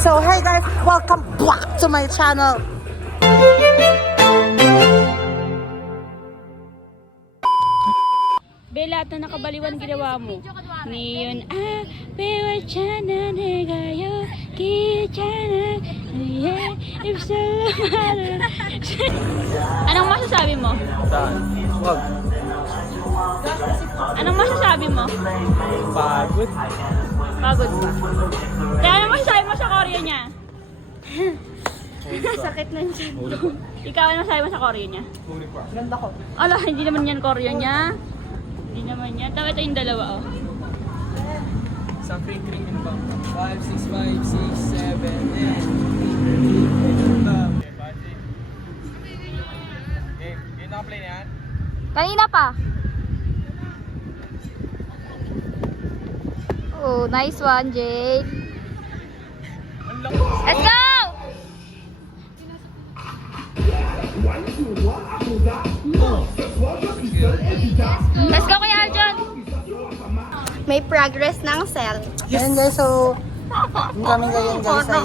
So hey guys, welcome back to my channel. Bella, at na nakabaliwan ginawa mo. Ngayon, pewa chana negayo, kichana, if so, anong masasabi mo? Wag. Anong masasabi mo? Pagod. Pagod ba? Kaya anong masasabi mo sa choreo niya? Sakit ng chin. Ikaw, anong masasabi mo sa choreo niya? Ganda ko. Ala, hindi naman yan choreo niya. Hindi naman yan. Tama, ito yung dalawa, oh. Isang kring-kring yun ba? 5, 6, 5, 6, 7, 8. Yung naka-play na yan? Kanina pa. Oh, nice one, Jake. Let's go! Let's go, Kuya Aljon! May progress ng cell. Ayan guys, so yung kami ngayon guys ay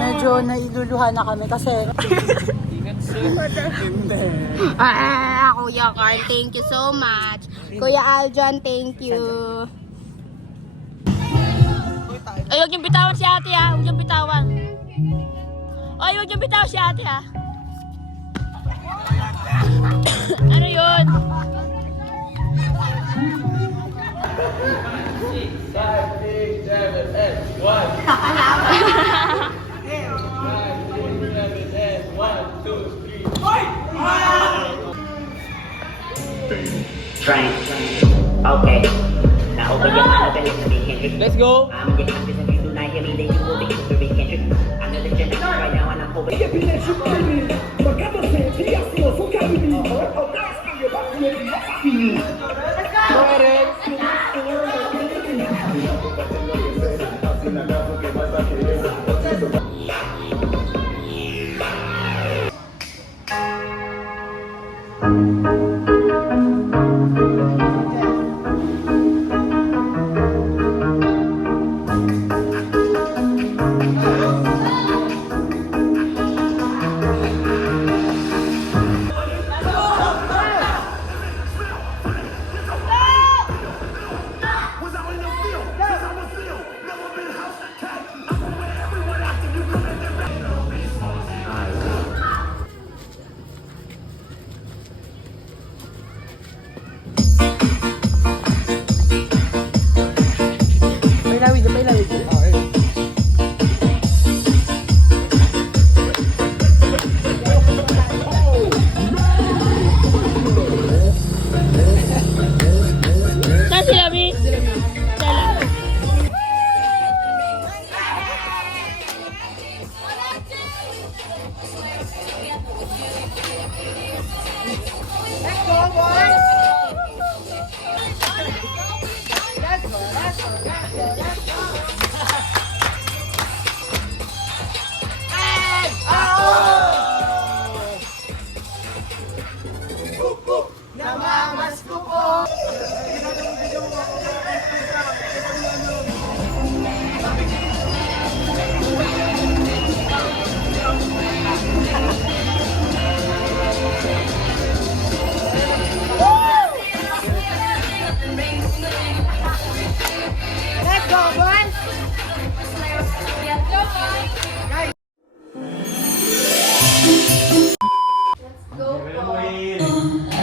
medyo nailuluhan na kami kasi Kuya Carl, thank you so much. Kuya Aljon, thank you. Ay, huwag niyong bitawan si ate, ha? Huwag niyong bitawan. Ay, huwag niyong bitawan si ate, ha? Ano yun? 6, 7, 8, 1. 5, 6, 7, 8, 1, 2, 3. Train. Okay. Now open your mind up and listen to me, Kendrick. Let's go. I'm the conscious and you do not hear me, then you will be considering Kendrick. I'm the legend right now and I'm hoping. pailawid. Saan sila, Mi? Dala.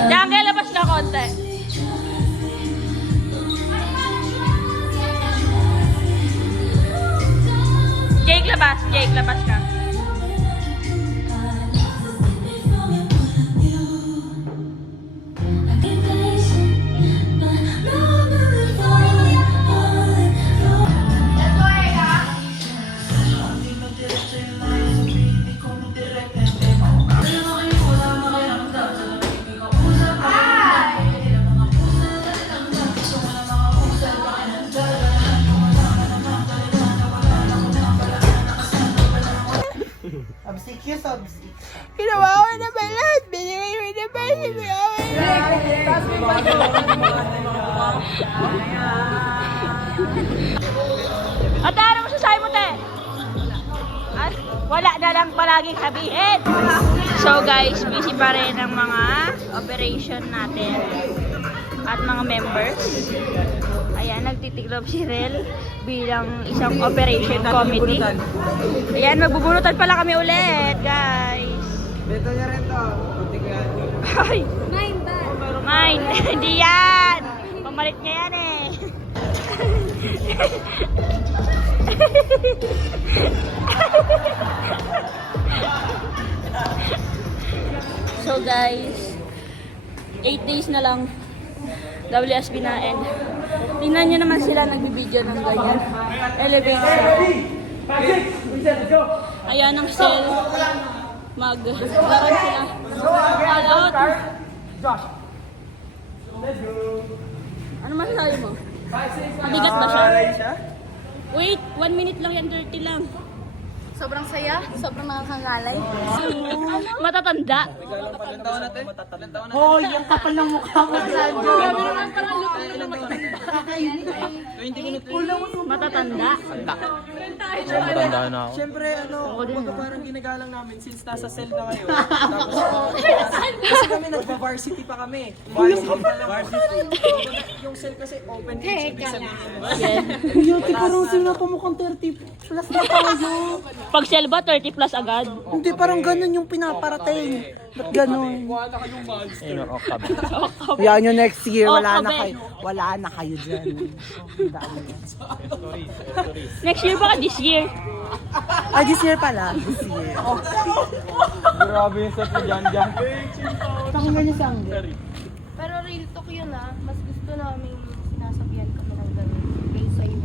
Diyan kayo, labas na konti. Jake, labas ka. Obsequio, obsequio. Ginawa ko na ba lahat? Binigay mo na ba? Ate, ano masasabi mo, te? wala na lang palaging sabihin. So guys, busy pa rin ang mga operation natin at mga members. Ayan, nagtitiklop si Rel bilang isang operation committee. Ayan, magbubunutan pala kami ulit, guys. Beto niya rin to. Ay! Mine! Hindi yan! Pamalit niya yan eh. So guys, 8 days na lang WSB na end. Tingnan nyo naman sila nagbibideo ng ganyan. Elevation. Ayan ang cell. Mag-laro sila. All out. Ano masasabi mo? Mabigat ba siya? Wait, 1 minute lang yan, 30 lang. Sobrang saya, sobrang nakakangalay. Matatanda. Ilan taon natin? Ilan taon natin? Hoy, yung kapal ng mukha mo, Sandro. Matatanda. Siyempre, parang ginagalang namin since nasa cell na kayo. Tapos, kasi kami nagpa-varsity pa kami. Varsity pa lang. Yung cell kasi open age, ibig sabihin. Kuya, parang sino pa mukhang 30 plus na tayo. Pag sell ba, 30 plus agad? Hindi, parang ganun yung pinaparating. Ba't ganun? Yan nyo next year, wala na kayo. Wala na kayo dyan. Next year ba ka this year? Ay, this year pala. This year. Grabe yung set dyan. Pakinggan niyo sang. Pero real talk yun mas gusto namin sinasabihan kami ng gano'n. Kaysa yung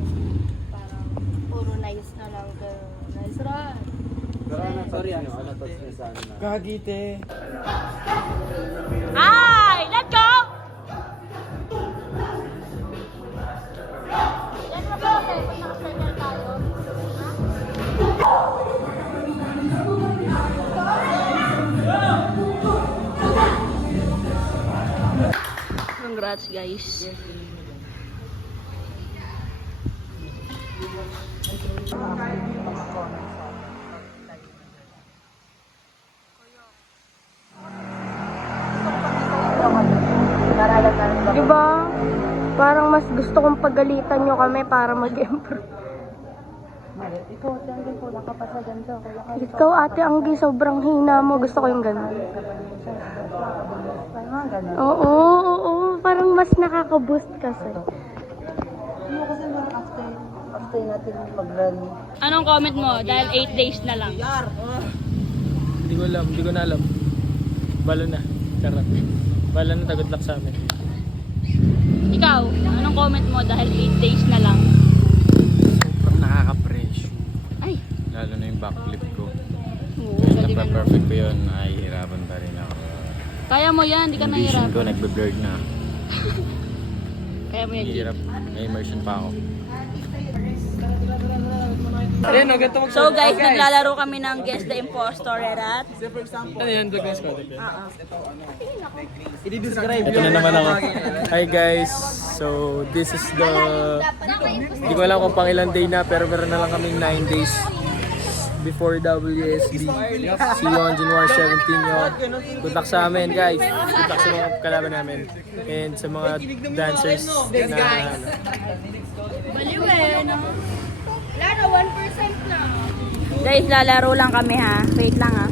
parang puro nice na lang gano'n. Nice run. Sorry, ano to sa ano na. Gagite. Ay! Let's go! Yan mo ba kasi pag nakasettle tayo? Congrats guys. Diba? Parang mas gusto kong pagalitan nyo kami para mag-improve. Ikaw ate Anggi, sobrang hina mo. Gusto ko yung gano'n. Oo, oo. Parang mas nakaka-boost kasi. After natin mag-run. Anong comment mo? Dahil 8 days na lang. Hindi ko na alam. Balo na. Karat. Balo na, tagot lang sa amin. Ikaw, anong comment mo dahil 8 days na lang? Sobrang nakaka-pressure. Ay, Lalo na yung backflip ko. oo, Kahit galing na. nagpa-perfect ko yun, nahihirapan pa rin ako. Kaya mo yan, di ka Yung vision nahihirap. ko nagbe-blurred na. Kaya mo yan, G. Hirap. May immersion pa ako. Ayun, ganito mag- So guys, naglalaro kami ng Guess the Impostor, Rerat. Ano yan, Douglas ko? I-describe Ito na naman ako. Hi guys, so this is the... Hindi ko alam kung pang ilang day na, pero meron na lang kaming 9 days before WSB. See you on January 17 yun. Good luck sa amin guys. Good luck sa mga kalaban namin. And sa mga dancers na... Baliw eh, no? Laro, 1% lang. Guys, lalaro lang kami ha. Wait lang ha.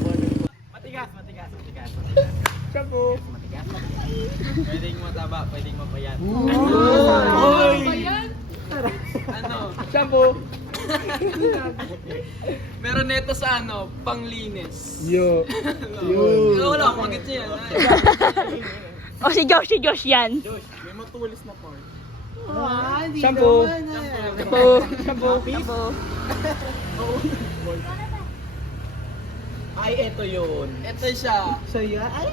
Shampoo! Pwedeng mataba, pwedeng mapayat. Ano? Shampoo! Meron neto sa ano, panglinis. Yo! Wala akong magit niya. O si Josh yan. May matulis na part. Hindi Shampoo. naman. Shampoo! Ay, eto yun. Eto siya. So yan, ay.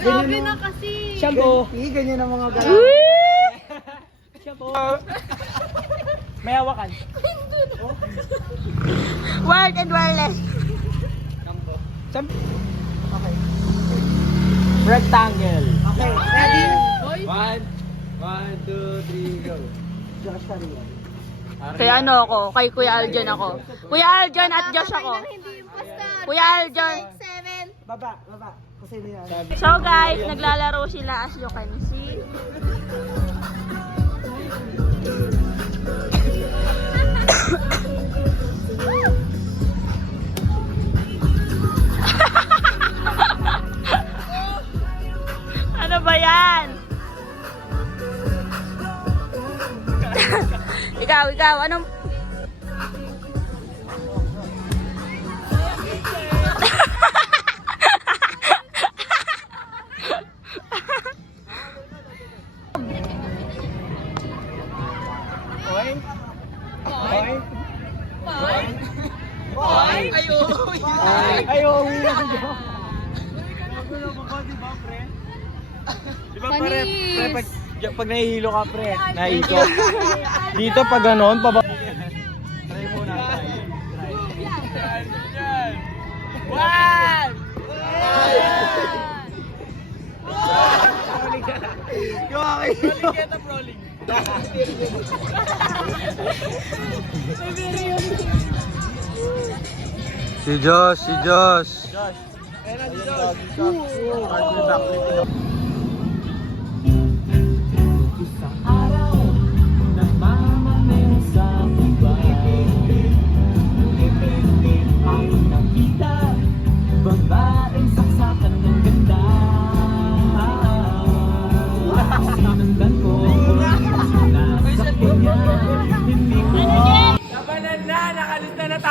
Sabi na kasi. Shampoo! Ganyan ang mga galaw. Shampoo! May hawakan. Wired and wireless. Shampoo! Okay. Rectangle. Okay, ready? 1, 2, 3, go. Josh Ariel. Kaya ano ako, kay Kuya Aljan ako. Kuya Aljan at Josh ako. Hindi impostor. Kuya Aljan. 7. Baba. Kasi na yan. So guys, naglalaro sila as you can see. Ano ba yan? ikaw, anong... Pag nahihilo ka, pre, naikot. Dito pag ganon, pababa. Try muna. Si Josh.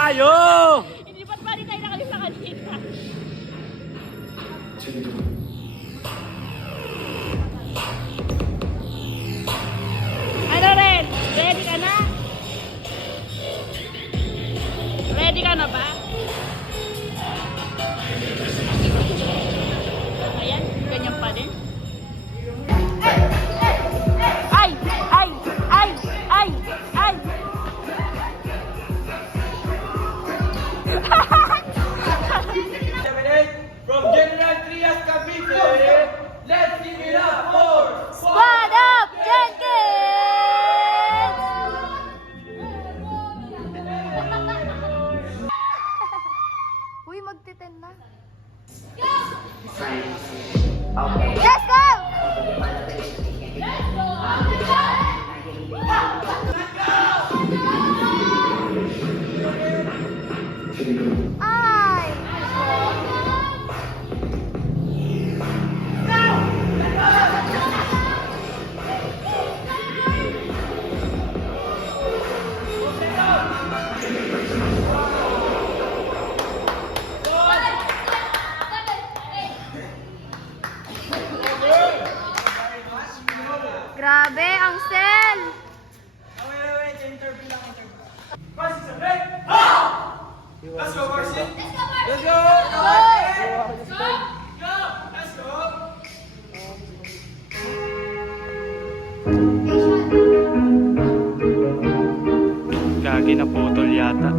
Hindi ba't pa rin tayo nakalisa kanina? Ano rin? Ready ka na? Ready ka na ba? Ayan, ganyan pa din. Ay! Ay! Ay! Ay! Ay! From General Trias Cavite, let's give it up for Squad up, Jenkins! Uy, magti-10 na. Okay. Let's go! Ay! Grabe, ang sel! Let's go, Marcy! Let's go! Gagi na putol yata.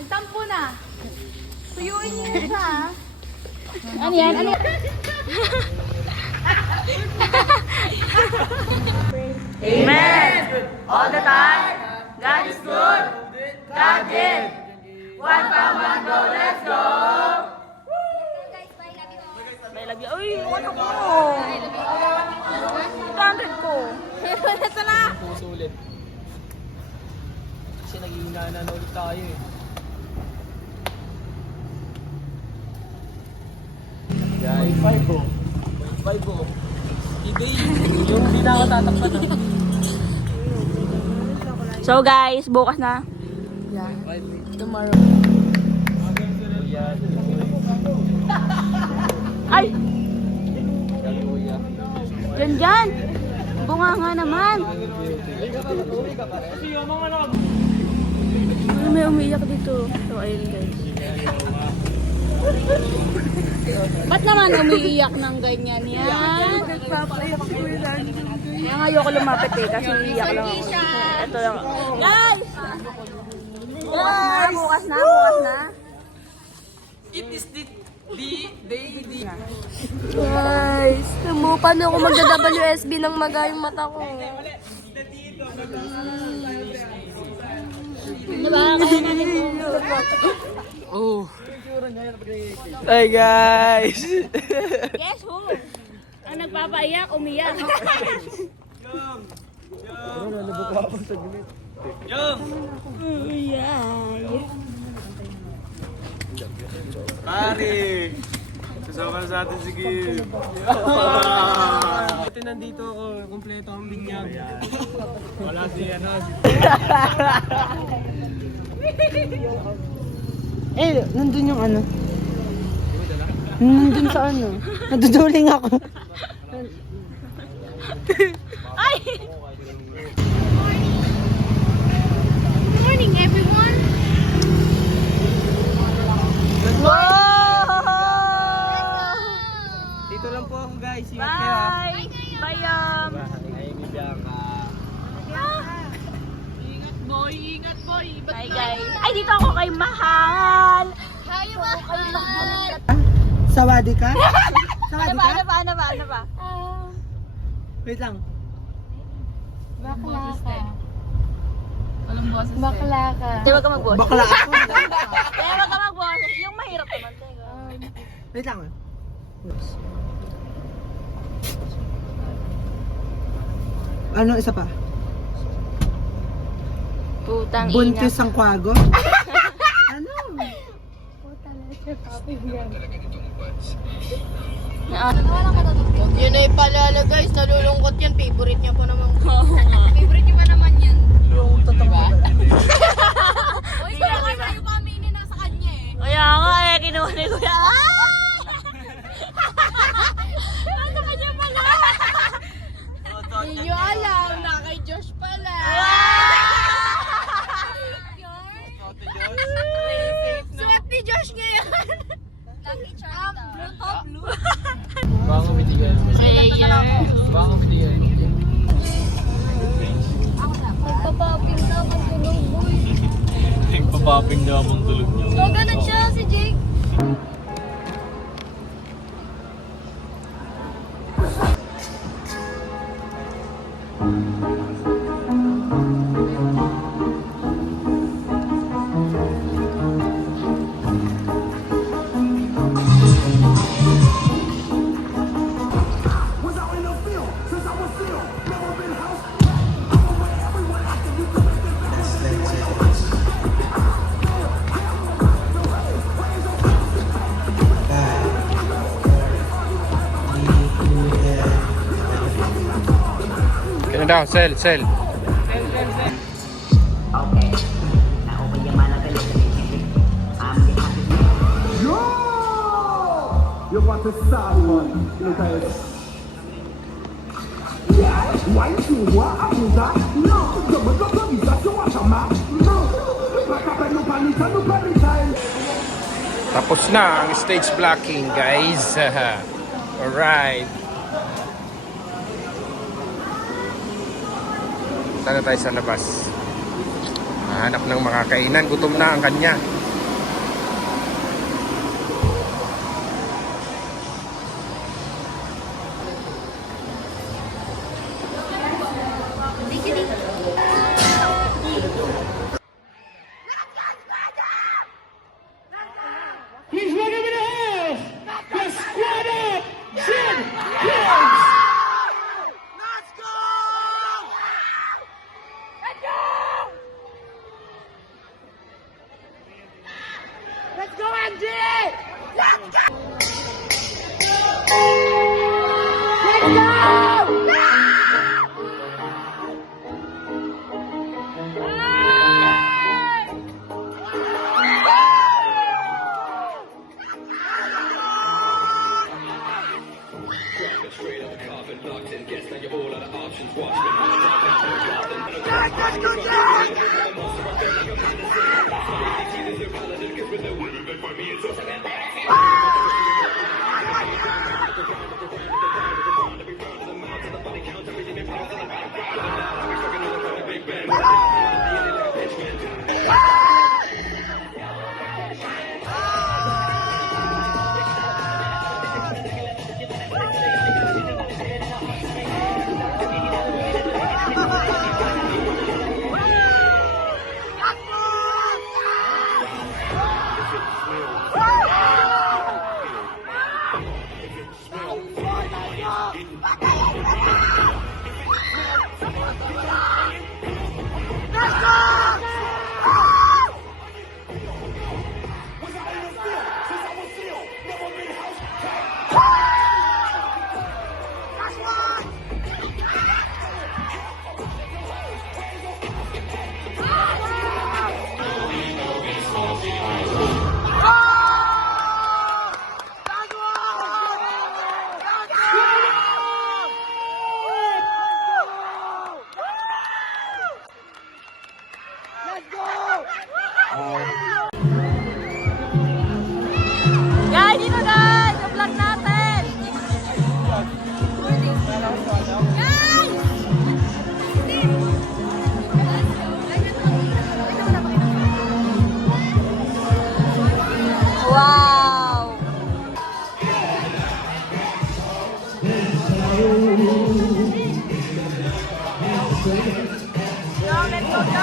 Nagtampo na. Tuyuin niyo na siya. Ano yan? Ano yan? Amen! All the time, God is good. God did. One from one go, let's go! May love you. Uy, ano ko? 800 ko. Ito na. Puso ulit. Kasi nag-iinganan na ulit tayo eh. Guys, 0.5 oh. 0.5 oh. Hindi, yung hindi na ako tatakpan ah. So guys, bukas na. Yeah. Tomorrow. Ay! Dyan! Bunga nga naman! May umiiyak dito. So, ayun guys. Ba't naman umiiyak ng ganyan yan? Kaya nga ayoko lumapit eh, kasi umiiyak lang ako. Ito lang. Guys! Bukas na. Guys, mo paano ako magda-WSB ng maga yung mata ko? Diba? Kaya natin Oh. Hi guys! Guess who? Ang nagpapaiyak, umiyak. Pare! Sasama na sa atin si Kim. Ito nandito ako, kumpleto ang binyag. Wala si Eh, nandun yung ano. Nandun sa ano. Naduduling ako. Ay! Good morning, everyone! Dito lang po ako guys, ingat kayo ha. Bye! Bye, Yum! Hi guys! Ay, dito ako kay Mahal! Hi, Mahal! Sawadi ka? Sawadi ka? Ano ba? Wait lang. Bakla ka. Bakla ka. Di wag ka mag-boss. Bakla ako. Di wag ka mag-boss. Yung mahirap naman. Wait lang. Ano isa pa? Putang ina. Buntis ang kwago? Ano? Yun ay palala guys, nalulungkot yan. Favorite niya pa naman. Favorite niya pa naman yan. Yung totoo. Uy, kaya nga tayo pa aminin na sa kanya eh. Kaya nga eh, kinuha ko yan. Ano ka niya pala? Hindi nyo alam, na kay Josh pala. Suot ni Josh ngayon. Lucky charm daw. Blue. Baka kumitigan. Baka kumitigan. Nagpapaping daw ang tulog, boy. Nagpapaping daw ang tulog niyo. So, ganun siya si Jake. Kaya daw, sell. Okay. Na-open yung mga relationship. The happy You want to start one? Why you want to that? No, the mother is that you want to ma? No, Tapos na ang stage blocking, guys. Alright. Punta na tayo sa labas. Hanap ng makakainan. Gutom na ang kanya. Guys, dito guys! Yung vlog natin! Guys! Wow! Go, let's go!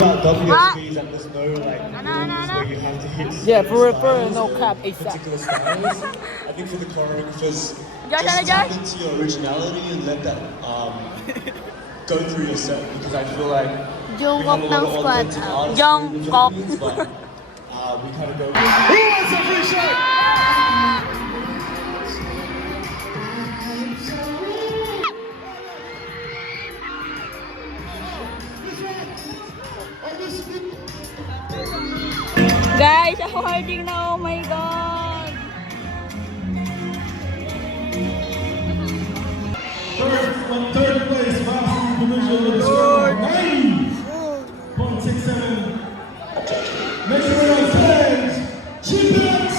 WSPs and there's no like Ano? where you have to hit Yeah, for no cap, ASAP. particular styles. I think for the choreographers, Josh, just Josh? tap into your originality and let that go through your set because I feel like we have a lot of authentic artists in the Jungkook. Philippines, but we kind of go. Who wants a free shot? Guys, ako harding na, oh my god! Third place, varsity division with a score of 90.67. Next one on stage, Chiplex.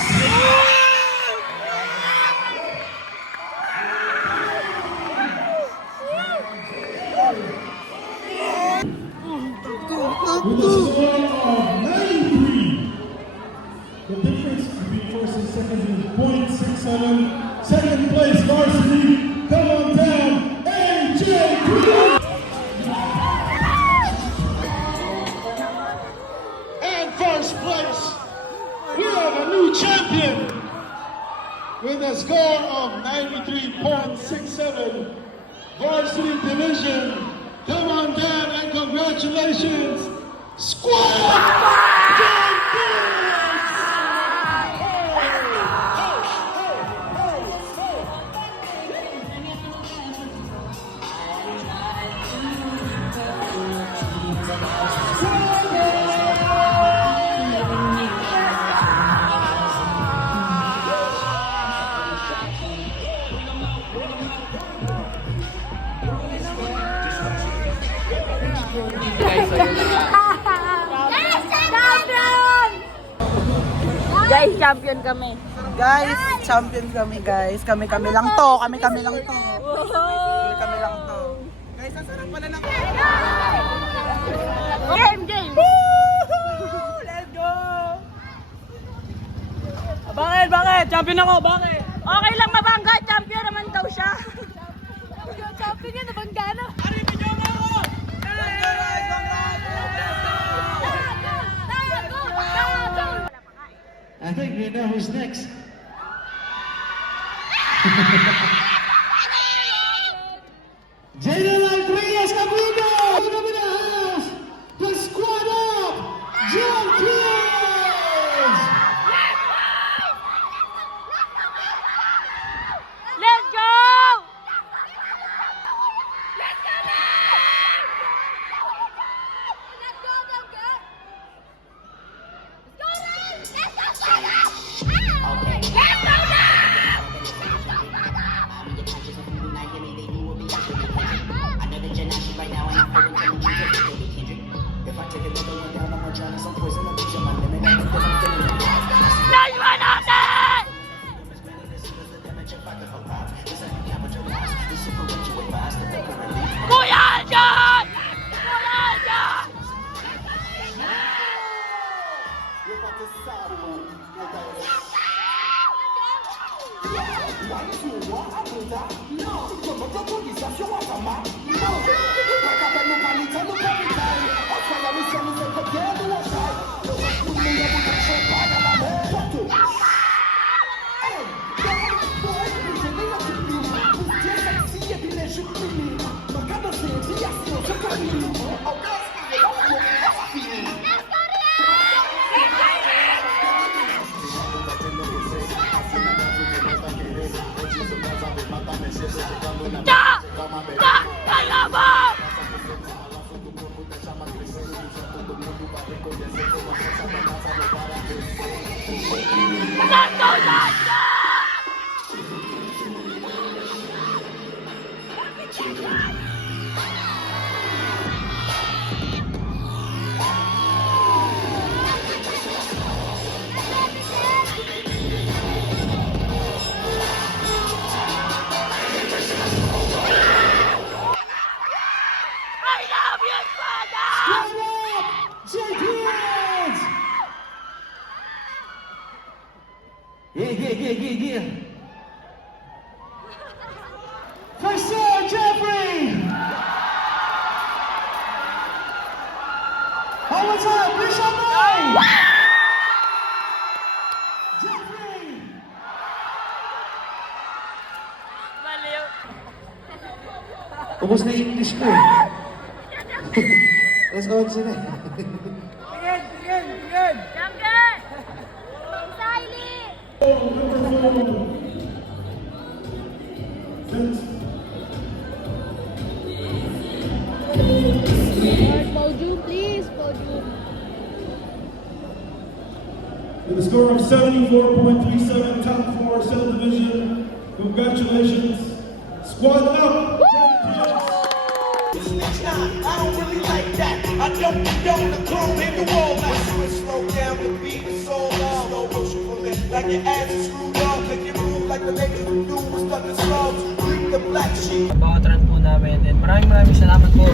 With a score of 93. The difference between first and second is .67. Second place, varsity. Come on down, AJ Green. And first place, we have a new champion with a score of 93.67. Varsity division. Come on down and congratulations, Squad! Guys, champion kami. Guys, champion kami guys. Kami-kami lang to. Kami-kami lang to. Kami-kami lang to. Guys, ang sarap pala ng... Game! Let's go! Bakit? Champion ako, bakit? Okay lang mabangga, champion naman daw siya. Champion yan, nabangga na. I think we know who's next. Jada Rodriguez Cabrino! Come in the house! The squad up! Champions! Let's go! Kuya John! Kuya John! Kaya mo! Natulad ka! I love you, Father! Yeah. First sir, Jeffrey! One more time, please show me! Jeffrey! Baliw. Ubus na English ko. Let's go sila. Champion! Siley! Podium, please. Podium. With a score of 74.37, top 4 Cell Division. Congratulations. Squad up! I don't really like that. I don't condone the clone in the wall. Like slow down the beat and so long. Slow motion for me, like your ass is screwed up. Make it move like the ladies who do was stuck in slow. Read the black sheep. Bawat run po namin. And maraming salamat po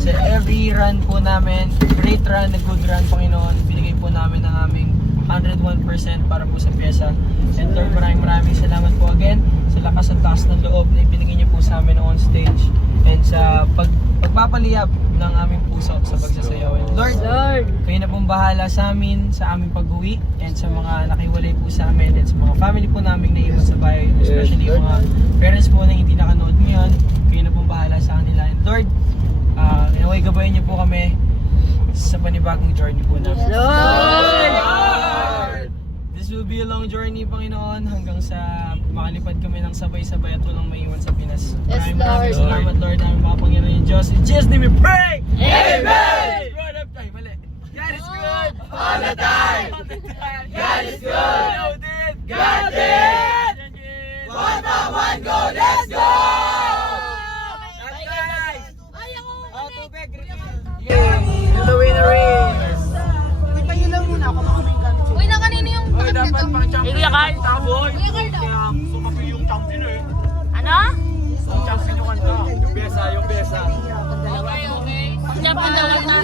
sa every run po namin. Great run, a good run, Panginoon. Binigay po namin ang aming 101% para po sa pyesa. And Lord, maraming salamat po again sa lakas at taas ng loob na ibinigay niyo po sa amin on stage and sa pagpapaliyab ng aming puso sa pagsasayaw. And Lord, kayo na pong bahala sa amin, sa aming pag-uwi and sa mga nakiwalay po sa amin and sa mga family po namin na iwan sa bahay, especially yung mga parents po na hindi nakanood ngayon. Kayo na pong bahala sa kanila. And Lord, inaway gabayan niyo po kami sa panibagong journey po namin. This will be a long journey, Panginoon, hanggang sa makalipad kami ng sabay-sabay at walang maiwan sa Pinas. Maraming salamat, Lord, ang mga Panginoon Diyos. In Jesus' name we pray! Amen! God of time, mali. God is good! All the time! God is good! God did! One by one, go! Let's go! You're the winner is! Ipayin lang muna ako, baka may gamit sila. Uy, na kanina yung Ay, dapat pang champion. Kuya Carl. Taboy. Kuya Carl daw. Sumapi yung champion eh. Ano? Yung champion yung kanta. Yung besa. Okay. Champion daw na.